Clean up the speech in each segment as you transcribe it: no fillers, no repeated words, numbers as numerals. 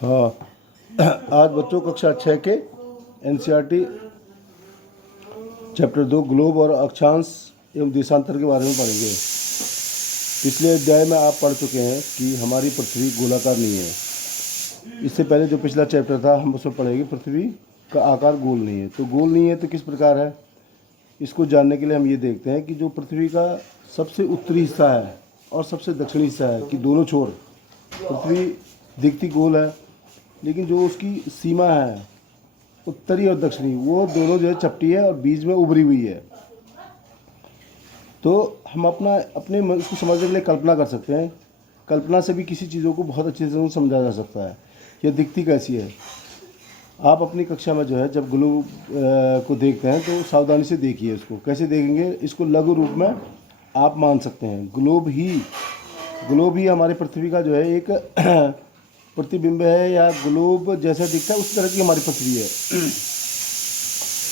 हाँ, आज बच्चों कक्षा 6 के एनसीईआरटी चैप्टर 2 ग्लोब और अक्षांश एवं देशांतर के बारे में पढ़ेंगे। पिछले अध्याय में आप पढ़ चुके हैं कि हमारी पृथ्वी गोलाकार नहीं है। इससे पहले जो पिछला चैप्टर था हम उसमें पढ़ेंगे पृथ्वी का आकार गोल नहीं है। तो गोल नहीं है तो किस प्रकार है, इसको जानने के लिए हम ये देखते हैं कि जो पृथ्वी का सबसे उत्तरी हिस्सा है और सबसे दक्षिणी हिस्सा है कि दोनों छोर पृथ्वी दिखती गोल है, लेकिन जो उसकी सीमा है उत्तरी और दक्षिणी वो दोनों जो है चपटी है और बीच में उभरी हुई है। तो हम अपने मन को समझने के लिए कल्पना कर सकते हैं। कल्पना से भी किसी चीज़ों को बहुत अच्छे से समझा जा सकता है। यह दिखती कैसी है, आप अपनी कक्षा में जो है जब ग्लोब को देखते हैं तो सावधानी से देखिए। इसको कैसे देखेंगे, इसको लघु रूप में आप मान सकते हैं। ग्लोब ही हमारे पृथ्वी का जो है एक प्रतिबिंब है, या ग्लोब जैसा दिखता है उस तरह की हमारी पृथ्वी है।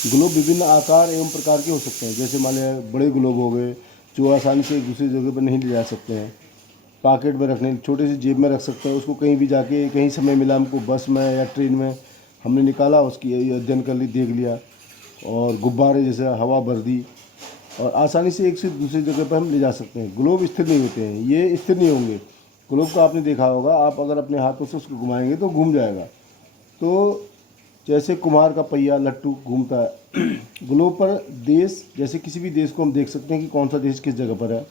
ग्लोब विभिन्न आकार एवं प्रकार के हो सकते हैं। जैसे मान लिया बड़े ग्लोब हो गए जो आसानी से एक दूसरी जगह पर नहीं ले जा सकते हैं, पॉकेट में रखने, छोटे से जेब में रख सकते हैं। उसको कहीं भी जाके कहीं समय मिला हमको बस में या ट्रेन में, हमने निकाला उसकी अध्ययन कर ली, देख लिया। और गुब्बारे जैसे हवा भर दी और आसानी से एक से दूसरी जगह पर हम ले जा सकते हैं। ग्लोब स्थिर नहीं होते हैं, ये स्थिर नहीं होंगे। ग्लोब का आपने देखा होगा, आप अगर अपने हाथों से उसको घुमाएंगे तो घूम जाएगा। तो जैसे कुम्हार का पहिया लट्टू घूमता है। ग्लोब पर देश, जैसे किसी भी देश को हम देख सकते हैं कि कौन सा देश किस जगह पर है,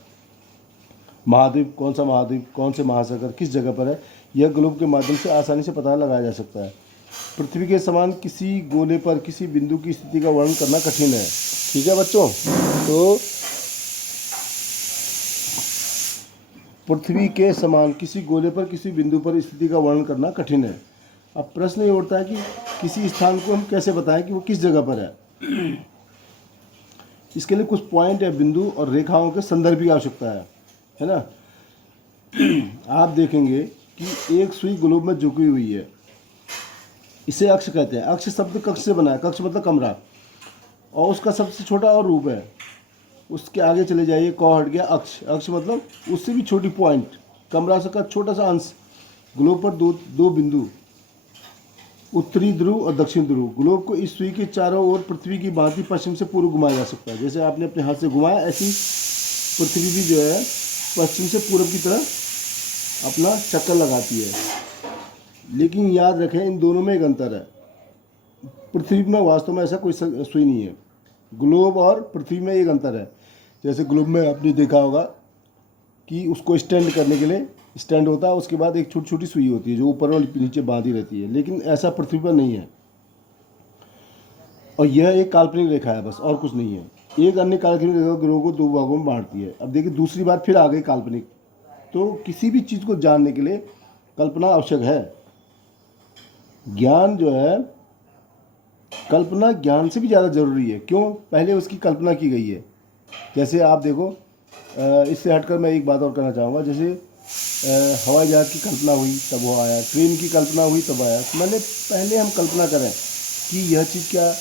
महाद्वीप कौन सा महाद्वीप, कौन से महासागर किस जगह पर है, यह ग्लोब के माध्यम से आसानी से पता लगाया जा सकता है। पृथ्वी के समान किसी गोले पर किसी बिंदु की स्थिति का वर्णन करना कठिन है। ठीक है बच्चों, तो पृथ्वी के समान किसी गोले पर किसी बिंदु पर स्थिति का वर्णन करना कठिन है। अब प्रश्न ये उठता है कि किसी स्थान को हम कैसे बताएं कि वो किस जगह पर है। इसके लिए कुछ पॉइंट या बिंदु और रेखाओं के संदर्भ की आवश्यकता है ना। आप देखेंगे कि एक सुई ग्लोब में झुकी हुई है, इसे अक्ष कहते हैं। अक्ष शब्द कक्ष से बना है, कक्ष मतलब कमरा, और उसका सबसे छोटा और रूप है। उसके आगे चले जाइए, क हट गया अक्ष, अक्ष मतलब उससे भी छोटी पॉइंट, कमरा से का छोटा सा अंश। ग्लोब पर दो बिंदु, उत्तरी ध्रुव और दक्षिण ध्रुव। ग्लोब को इस सुई के चारों ओर पृथ्वी की भांति पश्चिम से पूर्व घुमाया जा सकता है। जैसे आपने अपने हाथ से घुमाया, ऐसी पृथ्वी भी जो है पश्चिम से पूर्व की तरफ अपना चक्कर लगाती है। लेकिन याद रखें, इन दोनों में एक अंतर है। पृथ्वी में वास्तव में ऐसा कोई सुई नहीं है। ग्लोब और पृथ्वी में एक अंतर है। जैसे ग्लोब में आपने देखा होगा कि उसको स्टैंड करने के लिए स्टैंड होता है, उसके बाद एक छोटी छोटी सुई होती है जो ऊपर और नीचे बांधी रहती है, लेकिन ऐसा पृथ्वी पर नहीं है। और यह एक काल्पनिक रेखा है, बस और कुछ नहीं है। एक अन्य काल्पनिक रेखा ग्रहों को दो भागों में बांटती है। अब देखिए दूसरी बात फिर आ गई काल्पनिक। तो किसी भी चीज़ को जानने के लिए कल्पना आवश्यक है। ज्ञान जो है, कल्पना ज्ञान से भी ज़्यादा जरूरी है। क्यों? पहले उसकी कल्पना की गई है। जैसे आप देखो, इससे हटकर मैं एक बात और कहना चाहूँगा। जैसे हवाई जहाज़ की कल्पना हुई तब वो आया, ट्रेन की कल्पना हुई तब आया। मैंने पहले हम कल्पना करें कि यह चीज़ क्या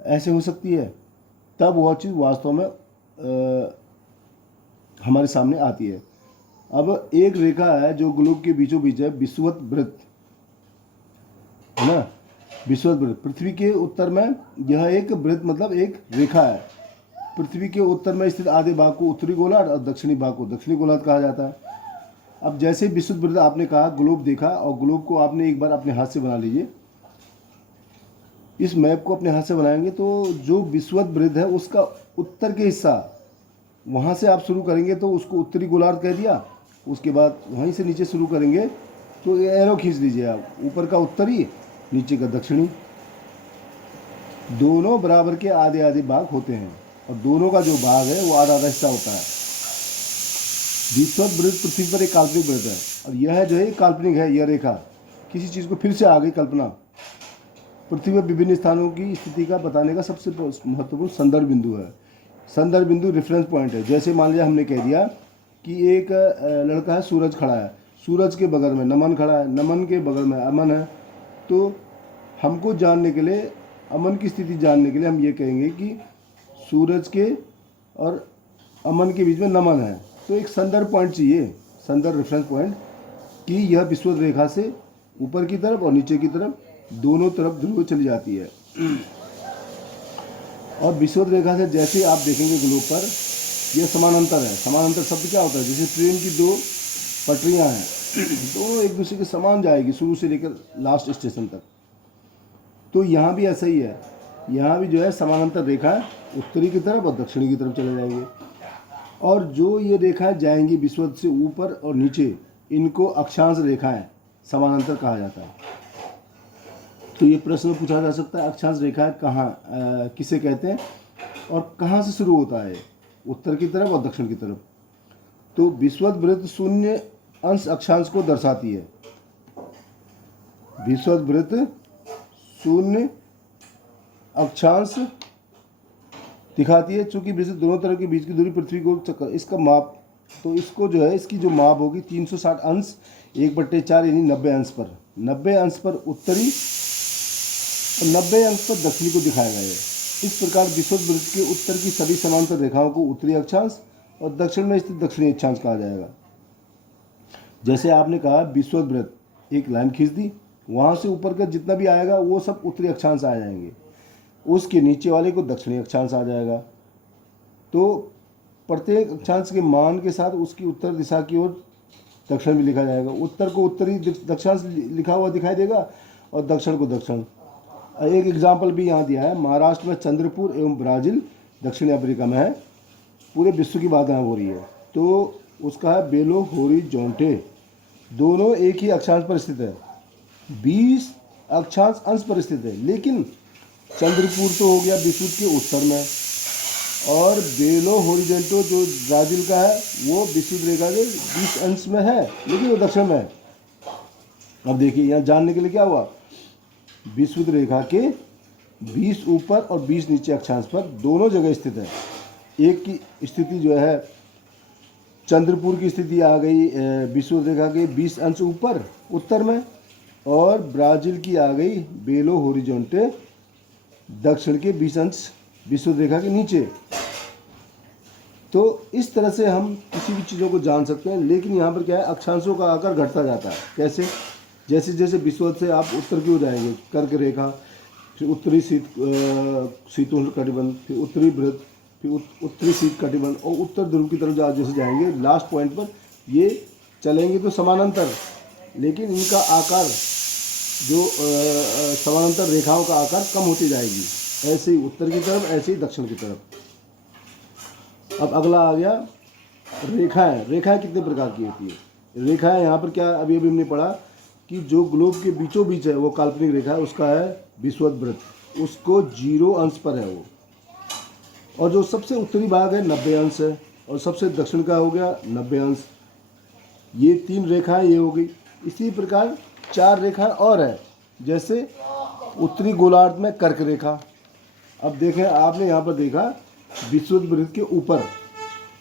ऐसे हो सकती है, तब वह चीज़ वास्तव में हमारे सामने आती है। अब एक रेखा है जो ग्लोब के बीचों बीच है, विषुवत वृत्त है ना। विषुवत वृत्त पृथ्वी के उत्तर में, यह एक वृत्त मतलब एक रेखा है। पृथ्वी के उत्तर में स्थित आधे भाग को उत्तरी गोलार्ध और दक्षिणी भाग को दक्षिणी गोलार्ध कहा जाता है। अब जैसे विषुवत वृत्त आपने कहा, ग्लोब देखा, और ग्लोब को आपने एक बार अपने हाथ से बना लीजिए। इस मैप को अपने हाथ से बनाएंगे तो जो विषुवत वृत्त है उसका उत्तर के हिस्सा, वहाँ से आप शुरू करेंगे तो उसको उत्तरी गोलार्ध कह दिया। उसके बाद वहीं से नीचे शुरू करेंगे तो एरो खींच लीजिए आप, ऊपर का उत्तरी, नीचे का दक्षिणी। दोनों बराबर के आधे आधे भाग होते हैं और दोनों का जो भाग है वो आधा आधा हिस्सा होता है। विषुवत वृत्त पृथ्वी पर एक काल्पनिक वृत्त है, और यह जो है काल्पनिक है। यह रेखा किसी चीज़ को फिर से आ गई कल्पना। पृथ्वी पर विभिन्न स्थानों की स्थिति का बताने का सबसे महत्वपूर्ण संदर्भ बिंदु है। संदर्भ बिंदु रेफरेंस पॉइंट है। जैसे मान लिया हमने कह दिया कि एक लड़का है, सूरज खड़ा है, सूरज के बगल में नमन खड़ा है, नमन के बगल में अमन है। तो हमको जानने के लिए, अमन की स्थिति जानने के लिए हम ये कहेंगे कि सूरज के और अमन के बीच में नमन है। तो एक संदर्भ पॉइंट चाहिए, संदर्भ रेफरेंस पॉइंट, कि यह विषुवत रेखा से ऊपर की तरफ और नीचे की तरफ दोनों तरफ ध्रुव चली जाती है। और विषुवत रेखा से जैसे आप देखेंगे ग्लोब पर, यह समानांतर है। समानांतर शब्द क्या होता है? जैसे ट्रेन की दो पटरियां हैं, दोनों एक दूसरे के समान जाएगी शुरू से लेकर लास्ट स्टेशन तक। तो यहाँ भी ऐसा ही है, यहाँ भी जो है समानांतर रेखा उत्तरी की तरफ और दक्षिणी की तरफ चले जाएंगे। और जो ये रेखाएं जाएंगी विषुवत से ऊपर और नीचे, इनको अक्षांश रेखाएं समानांतर कहा जाता है। तो ये प्रश्न पूछा जा सकता है, अक्षांश रेखाएं कहाँ किसे कहते हैं और कहाँ से शुरू होता है? उत्तर की तरफ और दक्षिण की तरफ। तो विषुवत वृत्त शून्य अंश अक्षांश को दर्शाती है। विषुवत वृत्त शून्य अक्षांश दिखाती है। चूंकि विषुवत दोनों तरफ के बीच की दूरी पृथ्वी को चक्कर, इसका माप, तो इसको जो है इसकी जो माप होगी 360 अंश 1/4 यानी 90 अंश पर, 90 अंश पर उत्तरी और 90 अंश पर दक्षिणी को दिखाया गया है। इस प्रकार विषुवत वृत्त के उत्तर की सभी समांतर रेखाओं को उत्तरी अक्षांश और दक्षिण में स्थित दक्षिणी अक्षांश कहा जाएगा। जैसे आपने कहा विषुवत वृत्त, एक लाइन खींच दी, वहाँ से ऊपर का जितना भी आएगा वो सब उत्तरी अक्षांश आ जाएंगे, उसके नीचे वाले को दक्षिणी अक्षांश आ जाएगा। तो प्रत्येक अक्षांश के मान के साथ उसकी उत्तर दिशा की ओर दक्षिण भी लिखा जाएगा। उत्तर को उत्तरी दक्षांश लिखा हुआ दिखाई देगा और दक्षिण को दक्षिण। एक एग्जाम्पल भी यहाँ दिया है, महाराष्ट्र में चंद्रपुर एवं ब्राज़ील दक्षिणी अफ्रीका में है। पूरे विश्व की बात यहाँ हो रही है। तो उसका है बेलो होरिज़ोंटे, दोनों एक ही अक्षांश पर स्थित है, 20 अक्षांश अंश पर स्थित है। लेकिन चंद्रपुर तो हो गया विषुवत के उत्तर में, और बेलो होरिज़ोंटे जो ब्राज़ील का है वो विषुवत रेखा के 20 अंश में है, लेकिन वो दक्षिण में है। अब देखिए यहाँ जानने के लिए क्या हुआ, विषुवत रेखा के 20 ऊपर और 20 नीचे अक्षांश पर दोनों जगह स्थित है। एक की स्थिति जो है चंद्रपुर की स्थिति आ गई विषुवत रेखा के 20 अंश ऊपर उत्तर में, और ब्राज़ील की आ गई बेलो होरिज़ोंटे दक्षिण के 20 अंश विषुवत रेखा के नीचे। तो इस तरह से हम किसी भी चीज़ों को जान सकते हैं। लेकिन यहाँ पर क्या है, अक्षांशों का आकार घटता जाता है। कैसे? जैसे जैसे विषुवत से आप उत्तर की ओर जाएंगे, कर्क रेखा, फिर उत्तरी शीतोष्ण कटिबंध, फिर उत्तरी वृत्त, फिर उत्तरी शीत कटिबंध, और उत्तर ध्रुव की तरफ जैसे जाएंगे लास्ट पॉइंट पर ये चलेंगे तो समानांतर, लेकिन इनका आकार जो समानांतर रेखाओं का आकार कम होती जाएगी, ऐसे ही उत्तर की तरफ, ऐसे ही दक्षिण की तरफ। अब अगला आ गया रेखाएं। रेखाएं कितने प्रकार की होती है? रेखाएं यहाँ पर क्या अभी हमने पढ़ा कि जो ग्लोब के बीचों बीच है वो काल्पनिक रेखा है, उसका है विषुवत वृत्त, उसको 0 अंश पर है वो। और जो सबसे उत्तरी भाग है 90 अंश है, और सबसे दक्षिण का हो गया 90 अंश। ये 3 रेखाएं ये हो गई। इसी प्रकार 4 रेखाएं और है, जैसे उत्तरी गोलार्ध में कर्क रेखा। अब देखें, आपने यहाँ पर देखा विषुवत वृत्त के ऊपर,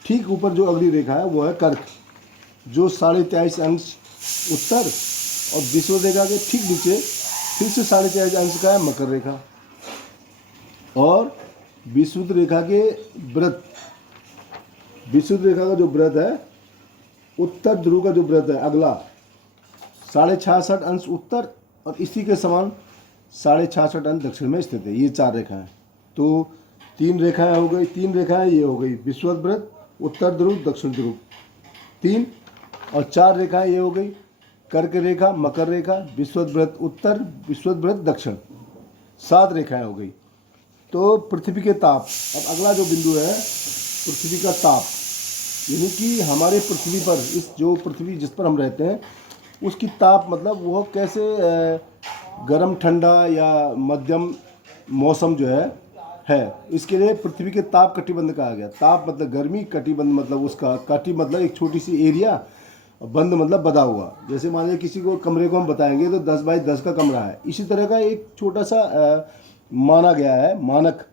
ठीक ऊपर जो अगली रेखा है वो है कर्क, जो 23.5 अंश उत्तर, और विषुवत रेखा के ठीक नीचे फिर से 23.5 अंश का है मकर रेखा। और विषुवत रेखा के वृत्त, विषुवत रेखा का जो वृत्त है, उत्तर ध्रुव का जो वृत्त है अगला 66.5 अंश उत्तर, और इसी के समान 66.5 अंश दक्षिण में स्थित है। ये 4 रेखाएं। तो 3 रेखाएं हो गई, 3 रेखाएं ये हो गई, विषुवत वृत्त, उत्तर ध्रुव, दक्षिण ध्रुव 3, और 4 रेखाएं ये हो गई, कर्क रेखा, मकर रेखा, विषुवत वृत्त उत्तर, विषुवत वृत्त दक्षिण, 7 रेखाएं हो गई। तो पृथ्वी के ताप, अब अगला जो बिंदु है पृथ्वी का ताप, यानी कि हमारे पृथ्वी पर, इस जो पृथ्वी जिस पर हम रहते हैं उसकी ताप, मतलब वो कैसे गर्म ठंडा या मध्यम मौसम जो है इसके लिए पृथ्वी के ताप कटिबंध कहा गया। ताप मतलब गर्मी, कटिबंध मतलब उसका, कटि मतलब एक छोटी सी एरिया, बंद मतलब बदा हुआ। जैसे मान लीजिए किसी को कमरे को हम बताएंगे तो 10 बाई 10 का कमरा है, इसी तरह का एक छोटा सा माना गया है मानक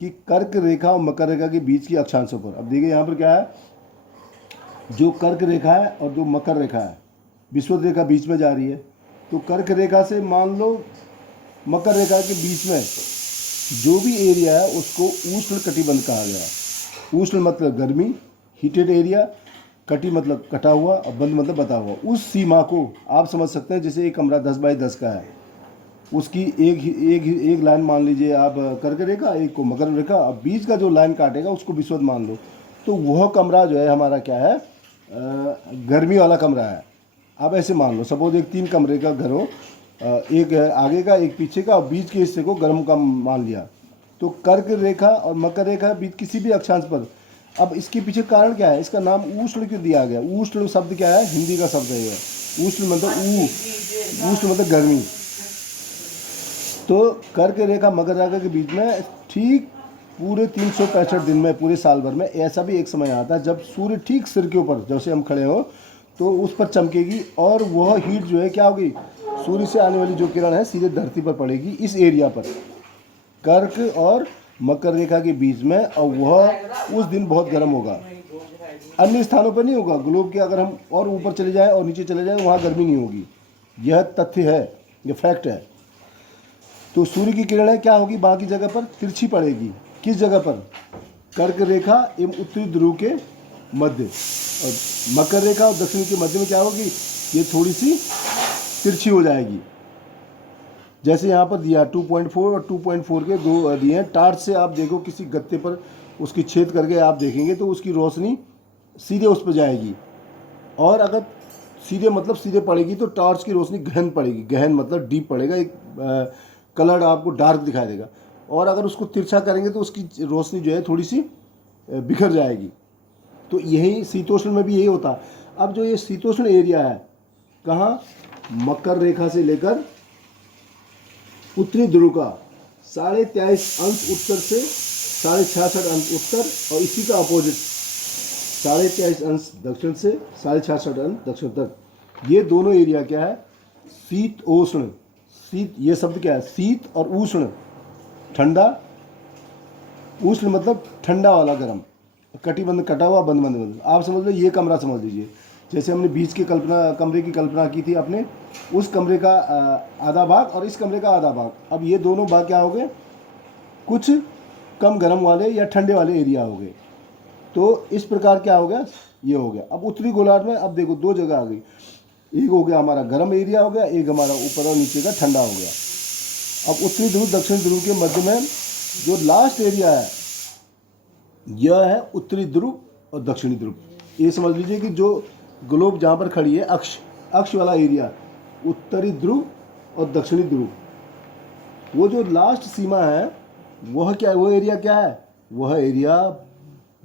कि कर्क रेखा और मकर रेखा के बीच की अक्षांशों पर। अब देखिए यहाँ पर क्या है, जो कर्क रेखा है और जो मकर रेखा है, विषुवत रेखा बीच में जा रही है, तो कर्क रेखा से मान लो मकर रेखा के बीच में जो भी एरिया है उसको उष्ण कटिबंध कहा गया। उष्ण मतलब गर्मी, हीटेड एरिया, कटी मतलब कटा हुआ और बंद मतलब बता हुआ, उस सीमा को आप समझ सकते हैं। जैसे एक कमरा 10 बाई 10 का है, उसकी एक लाइन मान लीजिए आप कर्क रेखा, एक को मकर रेखा, और बीच का जो लाइन काटेगा उसको विषुवत मान लो। तो वह कमरा जो है हमारा क्या है, गर्मी वाला कमरा है। आप ऐसे मान लो, सपोज एक 3 कमरे का घर हो, एक आगे का एक पीछे का, और बीच के हिस्से को गर्म का मान लिया। तो कर्क रेखा और मकर रेखा बीच किसी भी अक्षांश पर। अब इसके पीछे कारण क्या है, इसका नाम उष्ण क्यों दिया गया? उष्ण शब्द क्या है, हिंदी का शब्द है ये। उष्ण मतलब उष्ण मतलब गर्मी। तो कर्क रेखा मकर रेखा के बीच में ठीक पूरे 365 दिन में, पूरे साल भर में ऐसा भी एक समय आता है जब सूर्य ठीक सिर के ऊपर, जैसे हम खड़े हो तो उस पर चमकेगी, और वह हीट जो है क्या होगी, सूर्य से आने वाली जो किरण है सीधे धरती पर पड़ेगी, इस एरिया पर, कर्क और मकर रेखा के बीच में, और वह उस दिन बहुत गर्म होगा। अन्य स्थानों पर नहीं होगा ग्लोब के। अगर हम और ऊपर चले जाएं और नीचे चले जाएं, वहाँ गर्मी नहीं होगी। यह तथ्य है, यह फैक्ट है। तो सूर्य की किरणें क्या होगी, बाकी जगह पर तिरछी पड़ेगी। किस जगह पर? कर्क रेखा एवं उत्तरी ध्रुव के मध्य, और मकर रेखा और दक्षिण के मध्य में क्या होगी, ये थोड़ी सी तिरछी हो जाएगी। जैसे यहाँ पर दिया 2.4 और 2.4 के दो दिए हैं। टार्च से आप देखो किसी गत्ते पर, उसकी छेद करके आप देखेंगे तो उसकी रोशनी सीधे उस पर जाएगी, और अगर सीधे मतलब सीधे पड़ेगी तो टॉर्च की रोशनी गहन पड़ेगी। गहन मतलब डीप पड़ेगा, एक कलर आपको डार्क दिखाई देगा। और अगर उसको तिरछा करेंगे तो उसकी रोशनी जो है थोड़ी सी बिखर जाएगी। तो यही शीतोष्ण में भी यही होता है। अब जो ये शीतोष्ण एरिया है, कहाँ, मकर रेखा से लेकर उत्तरी ध्रुव का 23.5 अंश उत्तर से 66.5 अंश उत्तर, और इसी का अपोजिट 23.5 अंश दक्षिण से 66.5 अंश दक्षिण तक। ये दोनों एरिया क्या है, शीतोष्ण। शीत, ये शब्द क्या है, शीत और उष्ण, ठंडा। उष्ण मतलब ठंडा वाला गर्म, कटिबंध कटा हुआ, बंद बंद बंद। आप समझ लो ये कमरा समझ लीजिए। जैसे हमने बीच के कमरे की कल्पना की थी अपने, उस कमरे का आधा भाग और इस कमरे का आधा भाग। अब ये दोनों भाग क्या हो गए, कुछ कम गर्म वाले या ठंडे वाले एरिया हो गए। तो इस प्रकार क्या हो गया, ये हो गया। अब उत्तरी गोलार्ध में अब देखो 2 जगह आ गई। एक हो गया हमारा गर्म एरिया हो गया, एक हमारा ऊपर और नीचे का ठंडा हो गया। अब उत्तरी ध्रुव दक्षिण ध्रुव के मध्य में जो लास्ट एरिया है, यह है उत्तरी ध्रुव और दक्षिणी ध्रुव। ये समझ लीजिए कि जो ग्लोब जहाँ पर खड़ी है, अक्ष वाला एरिया, उत्तरी ध्रुव और दक्षिणी ध्रुव, वो जो लास्ट सीमा है वह क्या है, वो एरिया क्या है, वह एरिया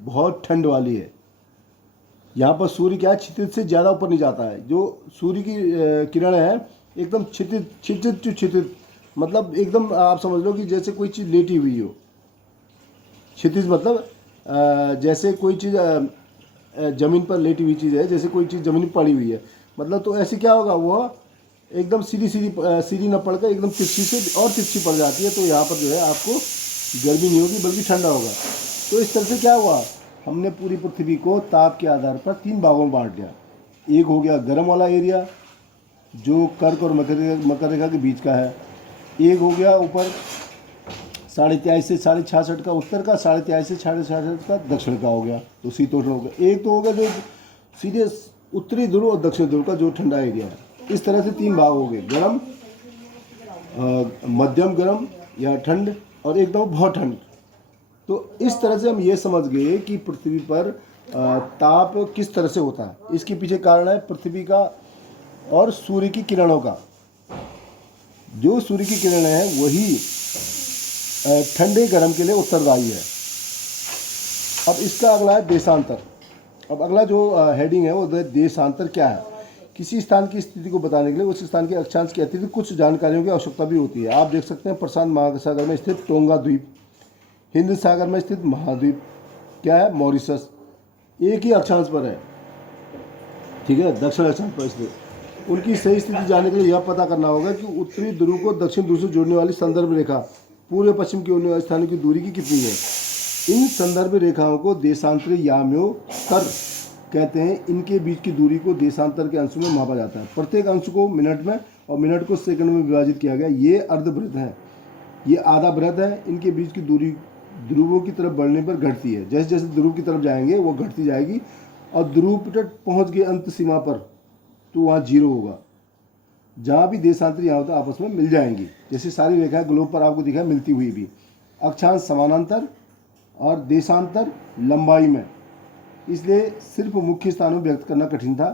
बहुत ठंड वाली है। यहाँ पर सूर्य क्या है, क्षितिज से ज़्यादा ऊपर नहीं जाता है। जो सूर्य की किरण है एकदम क्षितिज, मतलब एकदम आप समझ लो कि जैसे कोई चीज़ लेटी हुई हो। क्षितिज मतलब जैसे कोई चीज़ ज़मीन पर लेटी हुई चीज़ है, जैसे कोई चीज़ ज़मीन पर पड़ी हुई है, मतलब तो ऐसे क्या होगा, वह एकदम सीधी न पड़कर एकदम तिरछी से और तिरछी पड़ जाती है। तो यहाँ पर जो है आपको गर्मी नहीं होगी बल्कि ठंडा होगा। तो इस तरह से क्या हुआ, हमने पूरी पृथ्वी को ताप के आधार पर 3 भागों में बांट दिया। एक हो गया गर्म वाला एरिया जो कर्क और मकर रेखा के बीच का है। एक हो गया ऊपर 23.5 से 66.5 का उत्तर का, 23.5 से 66.5 का दक्षिण का हो गया, तो शीतोष्ण हो गया। एक तो होगा जो सीधे उत्तरी ध्रुव और दक्षिण ध्रुव का जो ठंडा एरिया है। इस तरह से 3 भाग हो गए, गर्म, मध्यम गर्म या ठंड, और एकदम बहुत ठंड। तो इस तरह से हम ये समझ गए कि पृथ्वी पर ताप किस तरह से होता है। इसके पीछे कारण है पृथ्वी का और सूर्य की किरणों का। जो सूर्य की किरणें हैं वही ठंडे गर्म के लिए उत्तरदायी है। अब इसका अगला है देशांतर। अब अगला जो हेडिंग है वो देशांतर क्या है। किसी स्थान की स्थिति को बताने के लिए उस स्थान के अक्षांश के अतिरिक्त कुछ जानकारियों की आवश्यकता भी होती है। आप देख सकते हैं प्रशांत महासागर में स्थित टोंगा द्वीप, हिंद सागर में स्थित महाद्वीप क्या है, मॉरिशस, एक ही अक्षांश पर है, ठीक है, दक्षिण अक्षांश पर स्थित। उनकी सही स्थिति जानने के लिए यह पता करना होगा कि उत्तरी ध्रुव को दक्षिण ध्रुव से जोड़ने वाली संदर्भ रेखा पूर्व पश्चिम की ओर स्थानों की दूरी की कितनी है। इन संदर्भ रेखाओं को देशांतर याम्योत्तर कहते हैं। इनके बीच की दूरी को देशांतर के अंशों में मापा जाता है। प्रत्येक अंश को मिनट में और मिनट को सेकंड में विभाजित किया गया। ये अर्धवृत्त है, ये आधा वृत्त है। इनके बीच की दूरी ध्रुवों की तरफ बढ़ने पर घटती है। जैसे जैसे ध्रुव की तरफ जाएंगे वो घटती जाएगी। और ध्रुव तट पहुँच गए अंत सीमा पर तो वहाँ 0 होगा। जहाँ भी देशांतर यहाँ होता है आपस में मिल जाएंगी। जैसे सारी रेखाएं ग्लोब पर आपको दिखा मिलती हुई भी, अक्षांश समानांतर और देशांतर लंबाई में, इसलिए सिर्फ मुख्य स्थानों में व्यक्त करना कठिन था।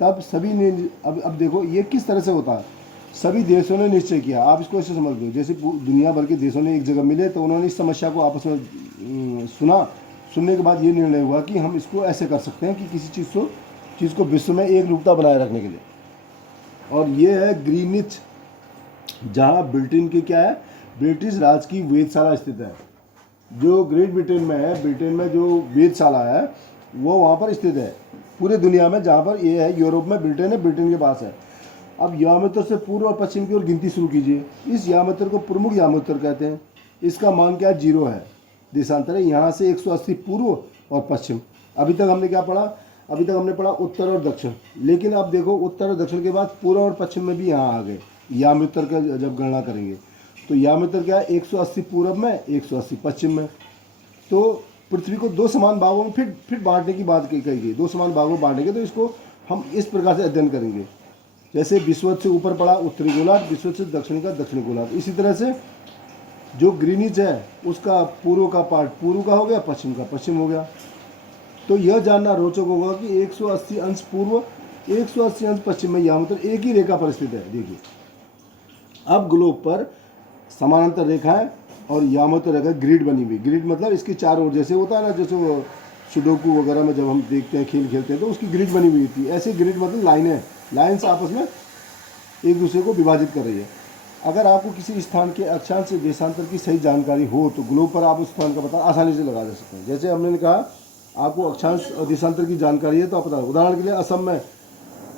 तब सभी ने अब देखो ये किस तरह से होता है, सभी देशों ने निश्चय किया। आप इसको ऐसे समझ लो जैसे दुनिया भर के देशों ने एक जगह मिले तो उन्होंने इस समस्या को आपस में सुनने के बाद ये निर्णय हुआ कि हम इसको ऐसे कर सकते हैं कि किसी चीज़ को विश्व में एक रूपता बनाए रखने के लिए। और ये है ग्रीनिच, जहाँ ब्रिटेन की क्या है, ब्रिटिश राज की वेधशाला स्थित है। जो ग्रेट ब्रिटेन में है, ब्रिटेन में जो वेधशाला है वो वहाँ पर स्थित है पूरे दुनिया में। जहाँ पर ये है यूरोप में ब्रिटेन है, ब्रिटेन के पास है। अब यामोत्तर से पूर्व और पश्चिम की ओर गिनती शुरू कीजिए। इस यामोत्तर को प्रमुख यामोत्तर कहते हैं। इसका मान क्या 0 है, देशांतर है। यहाँ से 180 पूर्व और पश्चिम। अभी तक हमने क्या पढ़ा, अभी तक हमने पढ़ा उत्तर और दक्षिण, लेकिन अब देखो उत्तर और दक्षिण के बाद पूर्व और पश्चिम में भी यहाँ आ गए यामोत्तर का जब गणना करेंगे तो यामोत्तर क्या है, 180 पूर्व में 180 पश्चिम में। तो पृथ्वी को 2 समान भागों में फिर बांटने की बात कही गई, 2 समान भागों में बांटेंगे। तो इसको हम इस प्रकार से अध्ययन करेंगे, जैसे विषुवत से ऊपर पड़ा उत्तरी गोलार्ध, विषुवत से दक्षिण का दक्षिणी गोलार्ध। इसी तरह से जो ग्रीनिच है उसका पूर्व का पार्ट पूर्व का हो गया, पश्चिम का पश्चिम हो गया। तो यह जानना रोचक होगा कि 180 अंश पूर्व 180 अंश पश्चिम में यामोत्तर एक ही रेखा पर स्थित है। देखिए अब ग्लोब पर समानांतर रेखाएं और यामोत्तर रेखा ग्रिड बनी हुई। ग्रिड मतलब इसकी चारों ओर, जैसे होता है ना, जैसे वो सुडोकू वगैरह में जब हम देखते हैं खेल खेलते हैं तो उसकी ग्रिड बनी हुई थी। ऐसे ग्रिड मतलब लाइनें, लाइन्स आपस में एक दूसरे को विभाजित कर रही है। अगर आपको किसी स्थान के अक्षांश से देशांतर की सही जानकारी हो तो ग्लोब पर आप उस स्थान का पता आसानी से लगा सकते हैं। जैसे हमने कहा आपको अक्षांश और देशांतर की जानकारी है तो आप पता, उदाहरण के लिए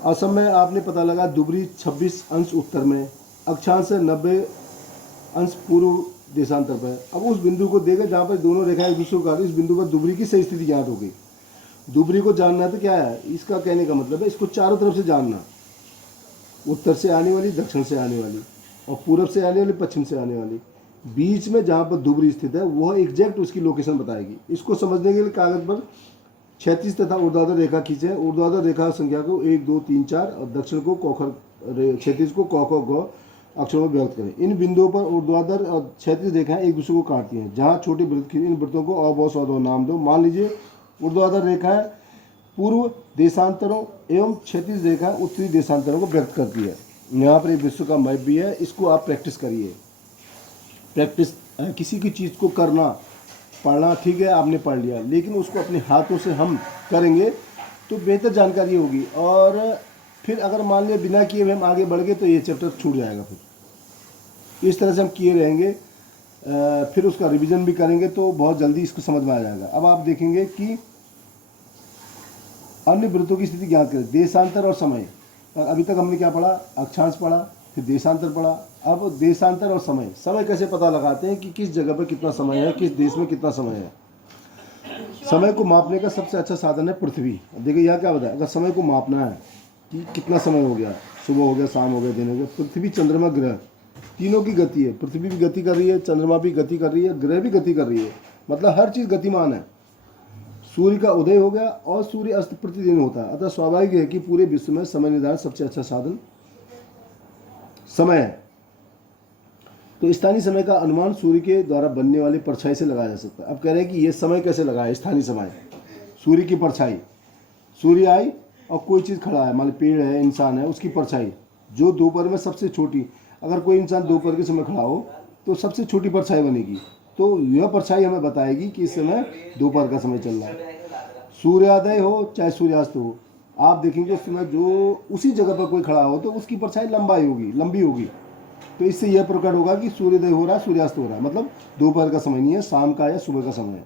असम में आपने पता लगा दुबरी 26 अंश उत्तर में, अक्षांश से 90 अंश पूर्व देशांतर पर। अब उस बिंदु को देगा जहाँ पर दोनों रेखाएं एक दूसरे को, इस बिंदु पर दुबरी की सही स्थिति ज्ञात हो गई। दुबरी को जानना तो क्या है, इसका कहने का मतलब है इसको चारों तरफ से जानना, उत्तर से आने वाली, दक्षिण से आने वाली और पूर्व से आने वाली, पश्चिम से आने वाली। बीच में जहाँ पर दुबरी स्थित है वह एग्जैक्ट उसकी लोकेशन बताएगी। इसको समझने के लिए कागज पर क्षैतिज तथा ऊर्ध्वाधर रेखा खींचे। ऊर्ध्वाधर रेखा संख्या को 1 2 3 4 और दक्षिण को क्षैतिज को क ख ग अक्षरों में व्यक्त करें। इन बिंदुओं पर ऊर्ध्वाधर और क्षैतिज रेखाएं एक दूसरे को काटती हैं। जहाँ छोटे वृत्त खींचे, इन वृत्तों को अ ब स द नाम दो। मान लीजिए ऊर्ध्वाधर रेखाएं पूर्व देशांतरों एवं क्षैतिज रेखाएं उत्तरी देशांतरों को व्यक्त करती है। यहाँ पर एक विश्व का मैप भी है, इसको आप प्रैक्टिस करिए। प्रैक्टिस किसी की चीज़ को करना, पढ़ना ठीक है आपने पढ़ लिया, लेकिन उसको अपने हाथों से हम करेंगे तो बेहतर जानकारी होगी। और फिर अगर मान लिया बिना किए हुए हम आगे बढ़ गए तो ये चैप्टर छूट जाएगा। फिर इस तरह से हम किए रहेंगे, फिर उसका रिवीजन भी करेंगे तो बहुत जल्दी इसको समझ में आ जाएगा। अब आप देखेंगे कि अन्य वृत्तों की स्थिति ज्ञात करें, देशांतर और समय। अभी तक हमने क्या पढ़ा, अक्षांश पढ़ा, फिर देशांतर पढ़ा। अब देशांतर और समय, समय कैसे पता लगाते हैं कि किस जगह पर कितना समय है, किस देश में कितना समय है। समय को मापने का सबसे अच्छा साधन है पृथ्वी। देखिए यहाँ क्या बताया, अगर समय को मापना है कि कितना समय हो गया, सुबह हो गया, शाम हो गया, दिन हो गया, पृथ्वी चंद्रमा ग्रह तीनों की गति है। पृथ्वी भी गति कर रही है, चंद्रमा भी गति कर रही है, ग्रह भी गति कर रही है, मतलब हर चीज़ गतिमान है। सूर्य का उदय हो गया और सूर्य अस्त प्रतिदिन होता है। अतः स्वाभाविक है कि पूरे विश्व में समय निर्धारण सबसे अच्छा साधन समय है। तो स्थानीय समय का अनुमान सूर्य के द्वारा बनने वाली परछाई से लगाया जा सकता है। अब कह रहे हैं कि ये समय कैसे लगाए, स्थानीय समय, सूर्य की परछाई, सूर्य आई और कोई चीज़ खड़ा है, मान लो पेड़ है, इंसान है, उसकी परछाई जो दोपहर में सबसे छोटी, अगर कोई इंसान दोपहर के समय खड़ा हो तो सबसे छोटी परछाई बनेगी। तो यह परछाई हमें बताएगी कि इस समय दोपहर का समय चल रहा है। सूर्योदय हो चाहे सूर्यास्त हो, आप देखेंगे उस समय जो उसी जगह पर कोई खड़ा हो तो उसकी परछाई लंबी होगी। तो इससे यह प्रकट होगा कि सूर्योदय हो रहा है, सूर्यास्त हो रहा है, मतलब दोपहर का समय नहीं है, शाम का या सुबह का समय है।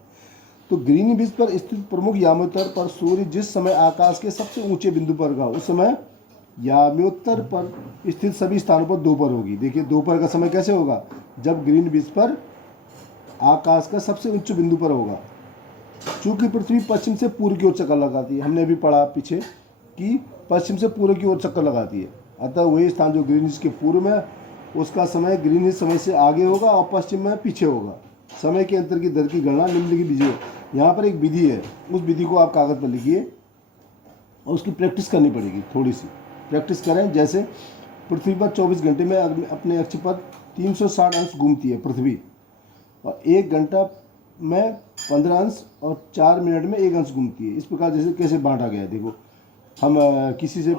तो ग्रीनिच पर स्थित प्रमुख यामोत्तर पर सूर्य जिस समय आकाश के सबसे ऊंचे बिंदु पर होगा उस समय यामोत्तर पर स्थित सभी स्थानों पर दोपहर होगी। देखिए दोपहर का समय कैसे होगा, जब ग्रीनिच पर आकाश का सबसे उच्च बिंदु पर होगा। चूंकि पृथ्वी पश्चिम से पूर्व की ओर चक्कर लगाती है, हमने भी पढ़ा पीछे कि पश्चिम से पूर्व की ओर चक्कर लगाती है, अतः वही स्थान जो ग्रीनिच के पूर्व में उसका समय ग्रीनिच समय से आगे होगा और पश्चिम में पीछे होगा। समय के अंतर की दर की गणना निम्नलिखित विधि, यहाँ पर एक विधि है, उस विधि को आप कागज पर लिखिए। और उसकी प्रैक्टिस करनी पड़ेगी, थोड़ी सी प्रैक्टिस करें। जैसे पृथ्वी पर 24 घंटे में अपने अक्ष पर 360 अंश घूमती है पृथ्वी, और 1 घंटा में 15 अंश और 4 मिनट में 1 अंश घूमती है। इस प्रकार जैसे कैसे बांटा गया है, देखो हम किसी से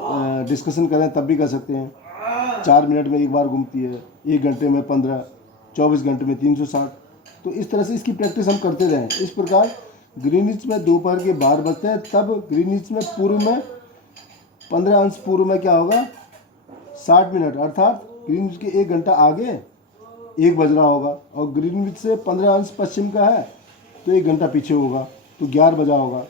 डिस्कशन करें तब भी कर सकते हैं। 4 मिनट में 1 बार घूमती है, 1 घंटे में 15, 24 घंटे में 360। तो इस तरह से इसकी प्रैक्टिस हम करते रहें। इस प्रकार ग्रीनिच में दोपहर के 12 बजते हैं, तब ग्रीनिच में पूर्व में 15 अंश पूर्व में क्या होगा 60 मिनट, अर्थात ग्रीनिच के 1 घंटा आगे 1 बज रहा होगा। और ग्रीनिच से 15 अंश पश्चिम का है तो 1 घंटा पीछे होगा, तो 11 बजा होगा।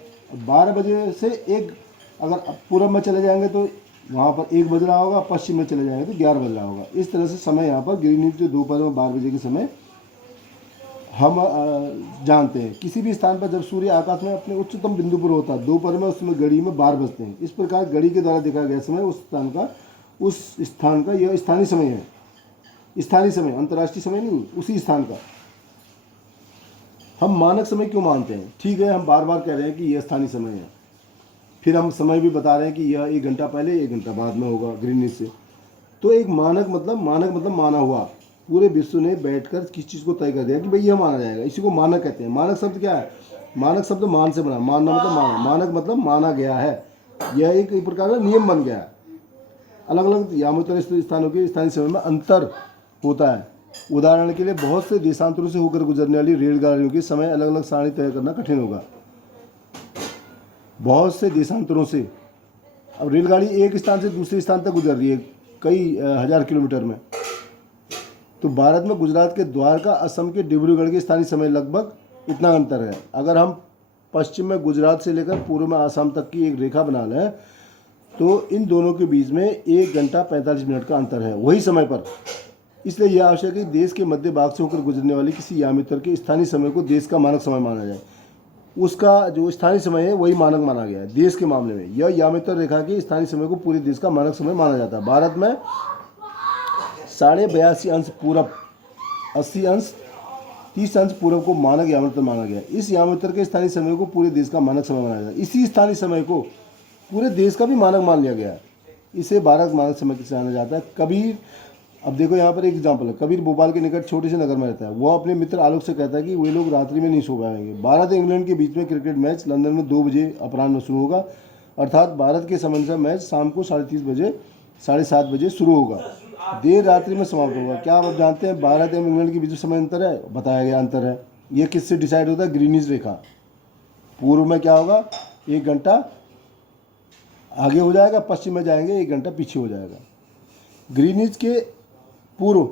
12 बजे से 1 अगर पूर्व में चले जाएंगे तो वहाँ पर 1 बज रहा होगा, पश्चिम में चले जाएंगे तो 11 बज रहा होगा। इस तरह से समय यहाँ पर ग्रीनिच जो दोपहर में 12 बजे के समय हम जानते हैं। किसी भी स्थान पर जब सूर्य आकाश में अपने उच्चतम बिंदु पर होता है दोपहर में, उस समय घड़ी में 12 बजते हैं। इस प्रकार घड़ी के द्वारा देखा गया समय उस स्थान का यह स्थानीय समय है। स्थानीय समय, अंतर्राष्ट्रीय समय नहीं, उसी स्थान का। हम मानक समय क्यों मानते हैं? ठीक है, हम बार बार कह रहे हैं कि यह स्थानीय समय है, फिर हम समय भी बता रहे हैं कि यह 1 घंटा पहले 1 घंटा बाद में होगा ग्रीनिच से। तो एक मानक मतलब माना हुआ। पूरे विश्व ने बैठकर किस चीज़ को तय कर दिया कि भाई यह माना जाएगा, इसी को मानक कहते हैं। मानक शब्द क्या है? मानक शब्द मान से बना, मानना मतलब माना, मानक मतलब माना गया है। यह एक प्रकार का नियम बन गया है। अलग अलग यामोत्तर स्थानों के स्थानीय समय में अंतर होता है। उदाहरण के लिए बहुत से देशांतरों से होकर गुजरने वाली रेलगाड़ियों के समय अलग अलग सारणी तय करना कठिन होगा। बहुत से देशांतरों से, अब रेलगाड़ी एक स्थान से दूसरे स्थान तक गुजर रही है कई हज़ार किलोमीटर में, तो भारत में गुजरात के द्वारका, असम के डिब्रूगढ़ के स्थानीय समय लगभग इतना अंतर है। अगर हम पश्चिम में गुजरात से लेकर पूर्व में आसाम तक की एक रेखा बना लें तो इन दोनों के बीच में 1 घंटा 45 मिनट का अंतर है वही समय पर। इसलिए यह आवश्यक है कि देश के मध्य भाग से होकर गुजरने वाली किसी यामित्र के स्थानीय समय को देश का मानक समय माना जाए। उसका जो स्थानीय समय है वही मानक माना गया है। देश के मामले में यह यामित्र रेखा के स्थानीय समय को पूरे देश का मानक समय माना जाता है। भारत में 82.5 अंश पूरब, 80 अंश 30 अंश पूरब को मानक यामित्र माना गया। इस यामित्र के स्थानीय समय को पूरे देश का मानक समय माना जाता है। इसी स्थानीय समय को पूरे देश का भी मानक मान लिया गया है। इसे भारत मानक समय से जाना जाता है। कबीर, अब देखो यहाँ पर एक एग्जाम्पल है। कबीर भोपाल के निकट छोटे से नगर में रहता है। वो अपने मित्र आलोक से कहता है कि वे लोग रात्रि में नहीं सो पाएंगे। भारत इंग्लैंड के बीच में क्रिकेट मैच लंदन में 2 बजे अपराह्न में शुरू होगा, अर्थात भारत के समय से मैच शाम को 3:30 बजे 7:30 बजे शुरू होगा, देर रात्रि में समाप्त होगा। क्या आप जानते हैं भारत एवं इंग्लैंड के बीच में समय अंतर है? बताया गया अंतर है। ये किससे डिसाइड होता है? ग्रीनिच रेखा। पूर्व में क्या होगा 1 घंटा आगे हो जाएगा, पश्चिम में जाएंगे 1 घंटा पीछे हो जाएगा। ग्रीनिच के पूर्व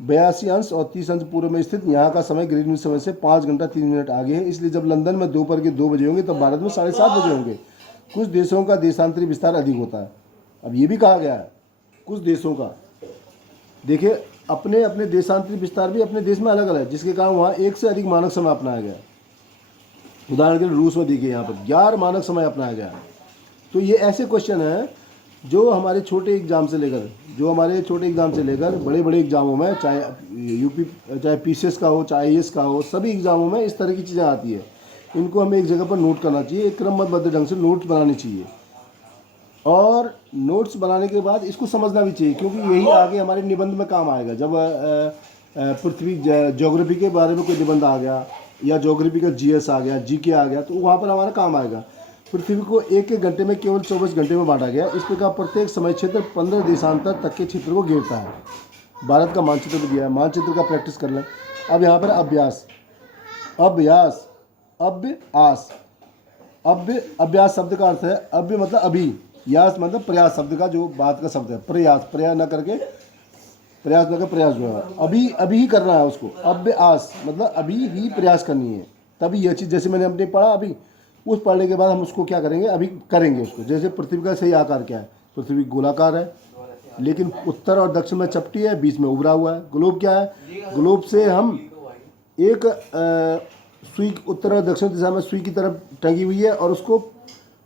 82 अंश और 30 अंश पूर्व में स्थित यहाँ का समय ग्रीनिच समय से 5 घंटा 3 मिनट आगे है। इसलिए जब लंदन में दोपहर के 2 बजे होंगे तब भारत में 7:30 बजे होंगे। कुछ देशों का देशांतरी विस्तार अधिक होता है। अब ये भी कहा गया है कुछ देशों का, देखिए अपने अपने देशांतरी विस्तार भी अपने देश में अलग अलग है, जिसके कारण वहाँ 1 से अधिक मानक समय अपनाया गया। उदाहरण के लिए रूस में देखिए यहाँ पर 11 मानक समय अपनाया गया है। तो ये ऐसे क्वेश्चन हैं जो हमारे छोटे एग्जाम से लेकर बड़े बड़े एग्जामों में, चाहे यूपी, चाहे पीसीएस का हो, चाहे आईएएस का हो, सभी एग्जामों में इस तरह की चीज़ें आती है। इनको हमें एक जगह पर नोट करना चाहिए, एक क्रमबद्ध ढंग से नोट्स बनाने चाहिए, और नोट्स बनाने के बाद इसको समझना भी चाहिए, क्योंकि यही आगे हमारे निबंध में काम आएगा। जब पृथ्वी ज्योग्राफी के बारे में कोई निबंध आ गया या ज्योग्राफी का जीएस आ गया, जीके आ गया, तो वहाँ पर हमारा काम आएगा। पृथ्वी को 1 घंटे में केवल 24 घंटे में बांटा गया। इस प्रकार प्रत्येक समय क्षेत्र 15 देशांतर तक के क्षेत्र को घेरता है। भारत का मानचित्र भी दिया है, मानचित्र का प्रैक्टिस कर लें। अब यहाँ पर अभ्यास अभ्यास शब्द का अर्थ है अभ्य मतलब अभी, यास मतलब प्रयास शब्द का जो बात का शब्द है। प्रयास न करके प्रयास जो है अभी ही करना है उसको। अभ्यास मतलब अभी ही प्रयास करनी है, तभी यह चीज़, जैसे मैंने अपने पढ़ा अभी, उस पढ़ने के बाद हम उसको क्या करेंगे, अभी करेंगे उसको। जैसे पृथ्वी का सही आकार क्या है? पृथ्वी गोलाकार है, लेकिन उत्तर और दक्षिण में चपटी है, बीच में उभरा हुआ है। ग्लोब क्या है? ग्लोब से हम एक सुई उत्तर और दक्षिण दिशा में सुई की तरफ टंगी हुई है, और उसको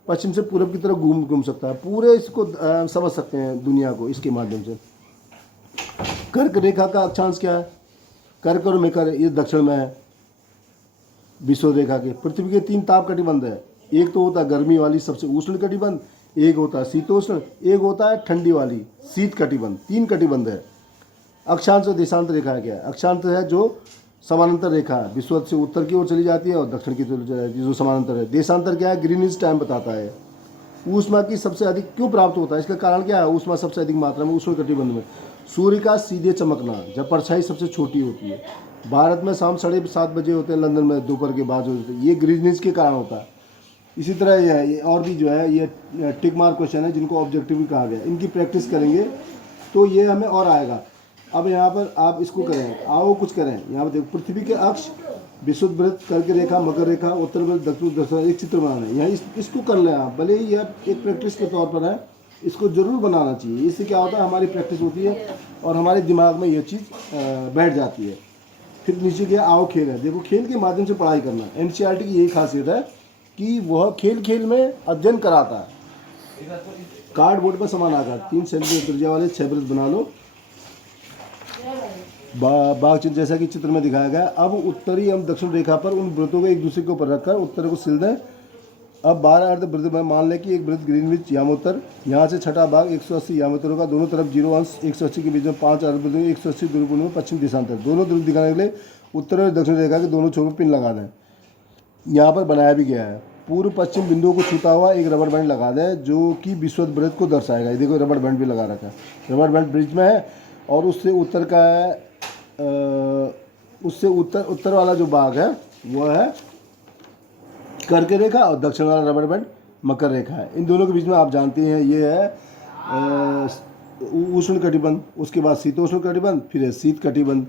पश्चिम से पूर्व की तरफ घूम सकता है। पूरे इसको समझ सकते हैं दुनिया को इसके माध्यम से। कर्क रेखा का अक्षांश क्या है? कर्क और मकर, ये दक्षिण में है विषुवत रेखा के। पृथ्वी के 3 ताप कटिबंध है। एक तो होता है गर्मी वाली सबसे उष्ण कटिबंध, एक होता है शीतोष्ण, एक होता है ठंडी वाली शीत कटिबंध। 3 कटिबंध है। अक्षांश और देशांतर रेखा क्या है? अक्षांश है जो समानांतर रेखा है, विषुवत से उत्तर की ओर चली जाती है और दक्षिण की ओर चली जाती है, जो समानांतर है। देशांतर क्या है? ग्रीनिश टाइम बताता है। ऊष्मा की सबसे अधिक क्यों प्राप्त होता है? इसका कारण क्या है? ऊष्मा सबसे अधिक मात्रा में उष्ण कटिबंध में। सूर्य का सीधे चमकना, जब परछाई सबसे छोटी होती है। भारत में शाम 7:30 बजे होते हैं, लंदन में दोपहर के बाद होते हैं। ये ग्रीनिश के कारण होता है। इसी तरह ये और भी जो है ये टिक मार्क क्वेश्चन है जिनको ऑब्जेक्टिव भी कहा गया है। इनकी प्रैक्टिस करेंगे तो ये हमें और आएगा। अब यहाँ पर आप इसको करें, आओ कुछ करें। यहाँ पर देखो, पृथ्वी के अक्ष, विषुवत वृत्त, कर्क रेखा, मकर रेखा, उत्तर वृत्त, दक्षिण दक्षिण, एक चित्र बनाना है। यहाँ इसको कर लें आप, भले ही यह एक प्रैक्टिस के तौर पर है, इसको जरूर बनाना चाहिए। इससे क्या होता है, हमारी प्रैक्टिस होती है और हमारे दिमाग में यह चीज़ बैठ जाती है। फिर नीचे गया, आओ खेल है। देखो, खेल के माध्यम से पढ़ाई करना, एनसीईआरटी की यही खासियत है कि वह खेल खेल में अध्ययन कराता है। कार्डबोर्ड पर समान आकार, 3 सेंटीमीटर त्रिज्या वाले 6 वृत्त बना लो। बाघ चित्र जैसा कि चित्र में दिखाया गया। अब उत्तरी एवं दक्षिण रेखा पर उन वृत्तों को एक दूसरे के ऊपर रखकर उत्तर को सिल दें। अब 12 अर्ध वृत्त मान लें कि एक वृत्त ग्रीनविच यामोत्तर, यहाँ से छठा भाग 180 यामोत्तरों का, दोनों तरफ 0 अंश 180 के बीच में 5 अर्ध वृत्तों 180 दूरबीन में पश्चिम दिशांतर, दोनों दूर दिखाने के लिए उत्तर और दक्षिण रेखा के दोनों छोर पर पिन लगा दें। यहाँ पर बनाया भी गया है। पूर्व पश्चिम बिंदुओं को छूता हुआ एक रबर बैंड लगा दें जो कि विषुवत वृत्त को दर्शाएगा। ये देखो, रबर बैंड भी लगा रखा है। रबर बैंड ब्रिज में है और उससे उत्तर का उससे उत्तर वाला जो भाग है वह है कर्क रेखा और दक्षिण वाला रबर बैंड मकर रेखा है। इन दोनों के बीच में आप जानते हैं ये है उष्ण कटिबंध, उसके बाद शीतोष्ण कटिबंध, फिर है शीत कटिबंध।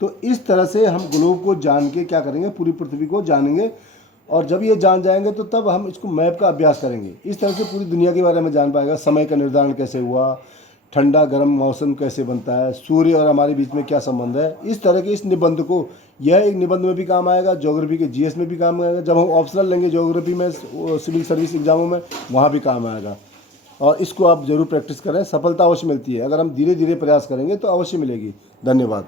तो इस तरह से हम ग्लोब को जान के क्या करेंगे, पूरी पृथ्वी को जानेंगे और जब ये जान जाएंगे तो तब हम इसको मैप का अभ्यास करेंगे। इस तरह से पूरी दुनिया के बारे में जान पाएगा। समय का निर्धारण कैसे हुआ, ठंडा गर्म मौसम कैसे बनता है, सूर्य और हमारे बीच में क्या संबंध है। इस तरह के इस निबंध को, यह एक निबंध में भी काम आएगा, ज्योग्राफी के जीएस में भी काम आएगा, जब हम ऑप्शनल लेंगे ज्योग्राफी में सिविल सर्विस एग्जामों में वहाँ भी काम आएगा। और इसको आप जरूर प्रैक्टिस करें, सफलता अवश्य मिलती है। अगर हम धीरे धीरे प्रयास करेंगे तो अवश्य मिलेगी। धन्यवाद।